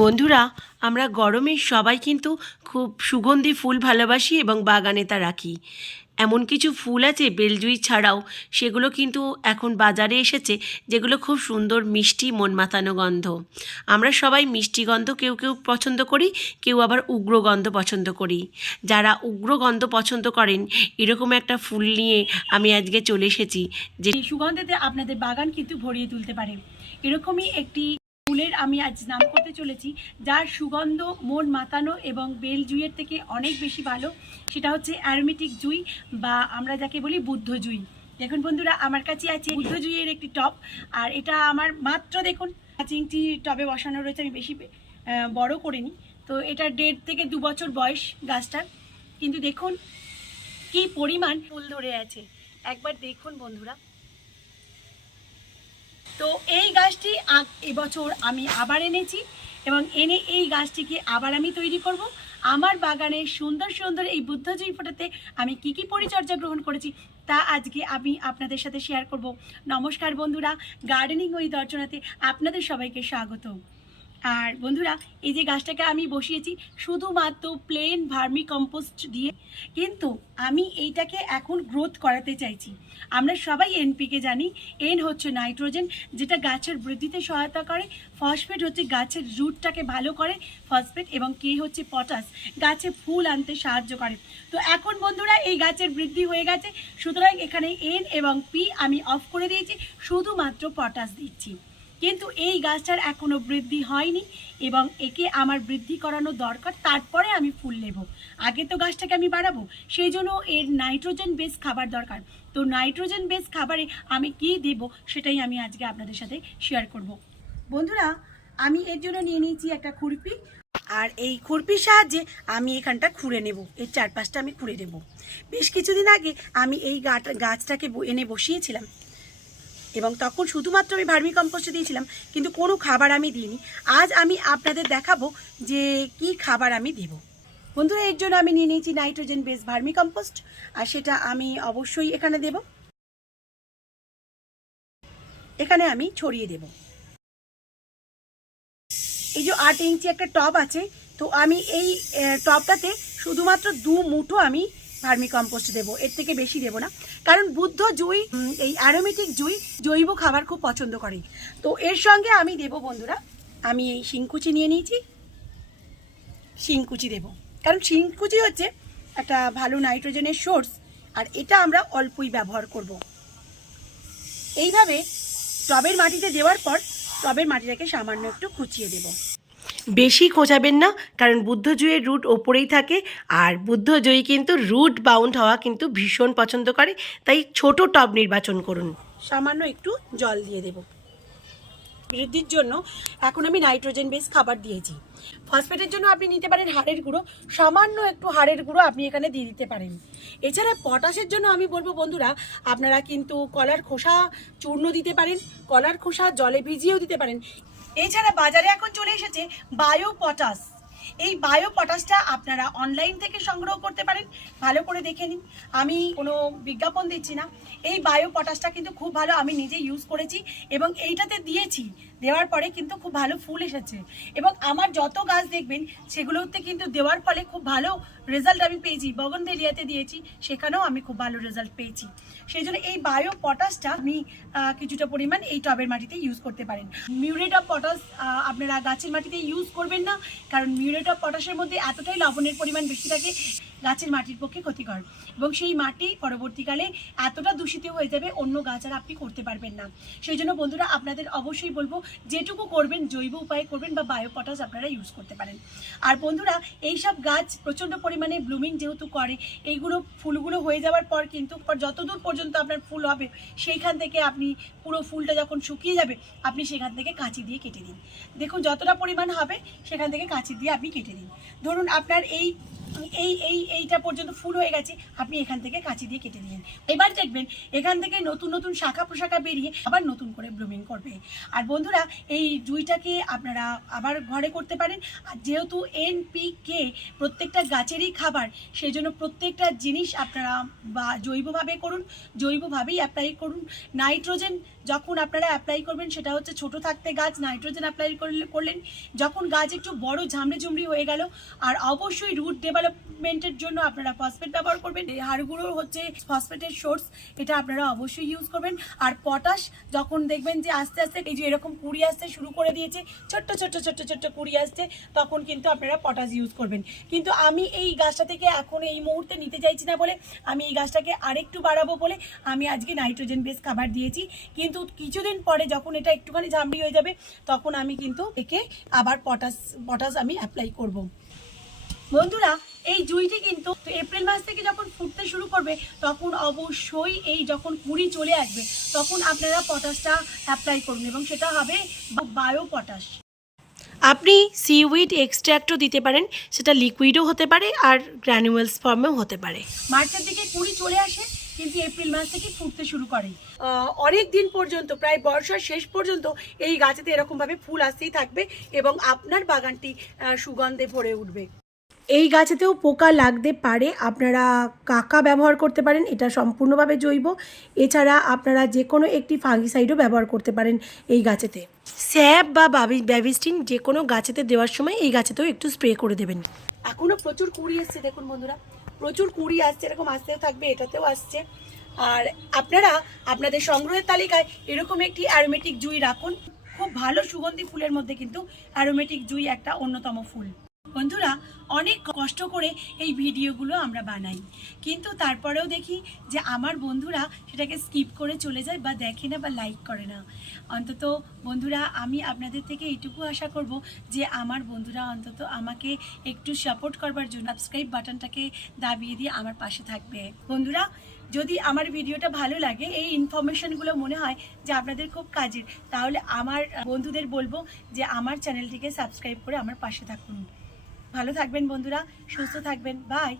বন্ধুরা, আমরা গরমে সবাই কিন্তু খুব সুগন্ধি ফুল ভালোবাসি এবং বাগানে তা রাখি। এমন কিছু ফুল আছে বেলজুই ছাড়াও, সেগুলো কিন্তু এখন বাজারে এসেছে, যেগুলো খুব সুন্দর মিষ্টি মন মাতানো গন্ধ। আমরা সবাই মিষ্টি গন্ধ কেউ কেউ পছন্দ করি, কেউ আবার উগ্র গন্ধ পছন্দ করি। যারা উগ্র গন্ধ পছন্দ করেন, এরকম একটা ফুল নিয়ে আমি আজকে চলে এসেছি, যে সুগন্ধেতে আপনাদের বাগান কিন্তু ভরিয়ে তুলতে পারে। এরকমই একটি ফুলের আমি আজ নাম করতে চলেছি, যার সুগন্ধ মন মাতানো এবং বেল জুইয়ের থেকে অনেক বেশি ভালো। সেটা হচ্ছে অ্যারোমেটিক জুই বা আমরা যাকে বলি বুদ্ধ জুই। দেখুন বন্ধুরা, আমার কাছে আছে বুদ্ধ জুইয়ের একটি টপ আর এটা আমার মাত্র দেখুন ইঞ্চি টবে বসানো রয়েছে, আমি বেশি বড় করিনি। তো এটা দেড় থেকে দু বছর বয়স গাছটার কিন্তু দেখুন কি পরিমাণ ফুল ধরে আছে। একবার দেখুন বন্ধুরা। তো এই গাছটি এবছর আমি আবার এনেছি এবং এনে এই গাছটিকে আবার আমি তৈরি করব। আমার বাগানে সুন্দর সুন্দর এই বুদ্ধজয়ী ফোটাতে আমি কি কি পরিচর্যা গ্রহণ করেছি তা আজকে আমি আপনাদের সাথে শেয়ার করব। নমস্কার বন্ধুরা গার্ডেনিং ওই দর্জনাতে আপনাদের সবাইকে স্বাগত আর বন্ধুরা, এই যে গাছটাকে আমি বসিয়েছি, শুধুমাত্র প্লেন ভার্মি কম্পোস্ট দিয়ে, কিন্তু আমি এইটাকে এখন গ্রোথ করাতে চাইছি। আমরা সবাই এনপিকে জানি এন হচ্ছে নাইট্রোজেন যেটা গাছের বৃদ্ধিতে সহায়তা করে ফসফেট হচ্ছে গাছের রুটটাকে ভালো করে ফসফেট এবং কে হচ্ছে পটাশ গাছে ফুল আনতে সাহায্য করে। তো এখন বন্ধুরা, এই গাছের বৃদ্ধি হয়ে গেছে, সুতরাং এখানে এন এবং পি আমি অফ করে দিয়েছি, শুধুমাত্র পটাশ দিচ্ছি। কিন্তু এই গাছটার এখনও বৃদ্ধি হয়নি এবং একে আমার বৃদ্ধি করানো দরকার, তারপরে আমি ফুল নেব। আগে তো গাছটাকে আমি বাড়াবো, সেই জন্য এর নাইট্রোজেন বেস খাবার দরকার। তো নাইট্রোজেন বেস খাবারে আমি কি দেব সেটাই আমি আজকে আপনাদের সাথে শেয়ার করব। বন্ধুরা, আমি এর জন্য নিয়ে নিয়েছি একটা খুরপি, আর এই খুরপির সাহায্যে আমি এখানটা খুঁড়ে নেব। এর চারপাশটা আমি খুঁড়ে নেব। বেশ কিছুদিন আগে আমি এই গাছ গাছটাকে এনে বসিয়েছিলাম। এবং তখন শুধুমাত্র আমি ভার্মি কম্পোস্ট দিয়েছিলাম, কিন্তু কোনো খাবার আমি দিইনি। আজ আমি আপনাদের দেখাবো যে কি খাবার আমি দেব। বন্ধুরা, এর জন্য আমি নিয়ে নিয়েছি নাইট্রোজেন বেস ভার্মি কম্পোস্ট, আর সেটা আমি অবশ্যই এখানে দেব। এখানে আমি ছড়িয়ে দেব। এই যে আট ইঞ্চি একটা টব আছে, তো আমি এই টবটাতে শুধুমাত্র দু মুঠো আমি ভার্মি কম্পোস্ট দেবো, এর থেকে বেশি দেবো না। কারণ বুদ্ধ জুই এই অ্যারোমেটিক জুই জৈব খাবার খুব পছন্দ করে। তো এর সঙ্গে আমি দেব বন্ধুরা, আমি এই শিংকুচি নিয়ে নিয়েছি। শিংকুচি দেব। কারণ শিংকুচি হচ্ছে একটা ভালো নাইট্রোজেনের সোর্স, আর এটা আমরা অল্পই ব্যবহার করব। এইভাবে টবের মাটিতে দেওয়ার পর, টবের মাটিটাকে সামান্য একটু কুচিয়ে দেবো। বেশি খোঁজাবেন না, কারণ বুদ্ধজয়ীর রুট ওপরেই থাকে, আর বুদ্ধজয়ী কিন্তু রুট বাউন্ড হওয়া কিন্তু ভীষণ পছন্দ করে, তাই ছোট টব নির্বাচন করুন। সামান্য একটু জল দিয়ে দেব। বৃদ্ধির জন্য এখন আমি নাইট্রোজেন বেস খাবার দিয়েছি। ফসফেটের জন্য আপনি নিতে পারেন হাড়ের গুঁড়ো, সামান্য একটু হাড়ের গুঁড়ো আপনি এখানে দিয়ে দিতে পারেন। এছাড়া পটাশের জন্য আমি বলব বন্ধুরা, আপনারা কিন্তু কলার খোসা চূর্ণ দিতে পারেন, কলার খোসা জলে ভিজিয়েও দিতে পারেন। এছাড়া বাজারে এখন চলে এসেছে বায়ো পটাশ। এই বায়ো পটাশটা আপনারা অনলাইন থেকে সংগ্রহ করতে পারেন। ভালো করে দেখে নিন। আমি কোনো বিজ্ঞাপন দিচ্ছি না। এই বায়ো পটাশটা কিন্তু খুব ভালো আমি নিজে ইউজ করেছি এবং এইটাতে দিয়েছি। দেওয়ার পরে কিন্তু খুব ভালো ফুল এসেছে। এবং আমার যত গাছ দেখবেন, সেগুলোতে কিন্তু দেওয়ার ফলে খুব ভালো রেজাল্ট আমি পেয়েছি। বগন বগনভেলিয়াতে দিয়েছি, সেখানেও আমি খুব ভালো রেজাল্ট পেয়েছি। সেই জন্য এই বায়ো পটাশটা আপনি কিছুটা পরিমাণ এই টবের মাটিতে ইউজ করতে পারেন। মিউরেট অফ পটাশ আপনারা গাছের মাটিতে ইউজ করবেন না, কারণ মিউরেট অফ পটাশের মধ্যে এতটাই লবণের পরিমাণ বেশি থাকে গাছের মাটির পক্ষে ক্ষতিকর। এবং সেই মাটি পরবর্তীকালে এতটা দূষিত হয়ে যাবে, অন্য গাছ আর আপনি করতে পারবেন না। সেই জন্য বন্ধুরা, আপনাদের অবশ্যই বলব, যেটুকু করবেন, জৈব উপায়ে করবেন বা বায়ো পটাশ আপনারা ইউজ করতে পারেন। আর বন্ধুরা এই সব গাছ প্রচণ্ড পরিমাণে ব্লুমিং যেহেতু করে, এইগুলো ফুলগুলো হয়ে যাওয়ার পর কিন্তু যতদূর পর্যন্ত আপনার ফুল হবে, সেইখান থেকে আপনি পুরো ফুলটা যখন শুকিয়ে যাবে, আপনি সেখান থেকে কাঁচি দিয়ে কেটে দিন। দেখুন, যতটা পরিমাণ হবে, সেখান থেকে কাঁচি দিয়ে আপনি কেটে দিন। ধরুন, আপনার এই এই এই এইটা পর্যন্ত ফুল হয়ে গেছে। আপনি এখান থেকে কাঁচি দিয়ে কেটে নিন। এবার দেখবেন, এখান থেকে নতুন নতুন শাখা প্রশাখা বেরিয়ে আবার নতুন করে ব্লুমিং করবে। আর বন্ধুরা, এই জুইটাকে আপনারা আবার ঘরে করতে পারেন। আর যেহেতু এনপিকে প্রত্যেকটা গাছেরই খাবার সেই জন্য প্রত্যেকটা জিনিস আপনারা বা জৈবভাবে করুন, জৈবভাবেই অ্যাপ্লাই করুন। নাইট্রোজেন যখন আপনারা অ্যাপ্লাই করবেন, সেটা হচ্ছে ছোট থাকতে গাছ নাইট্রোজেন অ্যাপ্লাই করলেন। যখন গাছ একটু বড় ঝামড়ে ঝুমড়ি হয়ে গেল, আর অবশ্যই রুট ডেভেলপমেন্টের জন্য আপনারা ফসফেট ব্যবহার করবেন। এই হাড়গুঁড়ো হচ্ছে ফসফেটের সোর্স এটা আপনারা অবশ্যই ইউজ করবেন। আর পটাশ যখন দেখবেন যে আস্তে আস্তে এই যে এরকম কুড়ি আসতে শুরু করে দিয়েছে, ছোট্ট ছোট্ট ছোট্ট ছোট্ট কুড়ি আসছে, তখন কিন্তু আপনারা পটাশ ইউজ করবেন। কিন্তু আমি এই গাছটা থেকে এখন এই মুহূর্তে নিতে চাইছি না বলে আমি এই গাছটাকে আরেকটু বাড়াবো বলে আমি আজকে নাইট্রোজেন বেস খাবার দিয়েছি। কিন্তু কিছুদিন পরে যখন এটা একটুখানি ঝামড়ি হয়ে যাবে, তখন আমি কিন্তু একে আবার পটাশ পটাশ আমি অ্যাপ্লাই করব। বন্ধুরা এই জুইটি কিন্তু এপ্রিল মাস থেকে যখন ফুটতে শুরু করবে তখন অবশ্যই এই যখন কুড়ি চলে আসবে তখন আপনারা পটাশটা অ্যাপ্লাই করুন এবং সেটা হবে বায়ো পটাশ আপনি সিউইড এক্সট্র্যাক্টও দিতে পারেন সেটা লিকুইডও হতে পারে আর গ্র্যানুয়েলস ফর্মেও হতে পারে। মার্চের দিকে কুড়ি চলে আসে কিন্তু এপ্রিল মাস থেকে ফুটতে শুরু করে। অনেক দিন পর্যন্ত প্রায় বর্ষার শেষ পর্যন্ত এই গাছেতে এরকমভাবে ফুল আসতেই থাকবে এবং আপনার বাগানটি সুগন্ধে ভরে উঠবে। এই গাছেতেও পোকা লাগতে পারে। আপনারা কাকা ব্যবহার করতে পারেন, এটা সম্পূর্ণভাবে জৈব। এছাড়া আপনারা যে কোনো একটি ফাঙ্গিসাইডও ব্যবহার করতে পারেন এই গাছেতে। স্যাপ বা বাবি ব্যাবিস্টিন যে কোনো গাছেতে দেওয়ার সময় এই গাছেতেও একটু স্প্রে করে দেবেন। এখনও প্রচুর কুড়ি আসছে দেখুন বন্ধুরা। প্রচুর কুড়ি আসছে, এরকম আসতেও থাকবে, এটাতেও আসছে। আর আপনারা আপনাদের সংগ্রহের তালিকায় এরকম একটি অ্যারোমেটিক জুই রাখুন। খুব ভালো সুগন্ধি ফুলের মধ্যে কিন্তু অ্যারোমেটিক জুই একটা অন্যতম ফুল। বন্ধুরা, অনেক কষ্ট করে এই ভিডিওগুলো আমরা বানাই। কিন্তু তারপরেও দেখি যে আমার বন্ধুরা সেটাকে স্কিপ করে চলে যায় বা দেখে না বা লাইক করে না। অন্তত বন্ধুরা, আমি আপনাদের থেকে এইটুকু আশা করব যে আমার বন্ধুরা অন্তত আমাকে একটু সাপোর্ট করবার জন্য সাবস্ক্রাইব বাটনটাকে দাবিয়ে দিয়ে আমার পাশে থাকবে। বন্ধুরা, যদি আমার ভিডিওটা ভালো লাগে, এই ইনফরমেশনগুলো মনে হয় যে আপনাদের খুব কাজের, তাহলে আমার বন্ধুদের বলব যে আমার চ্যানেলটিকে সাবস্ক্রাইব করে আমার পাশে থাকুন। ভালো থাকবেন বন্ধুরা সুস্থ থাকবেন বাই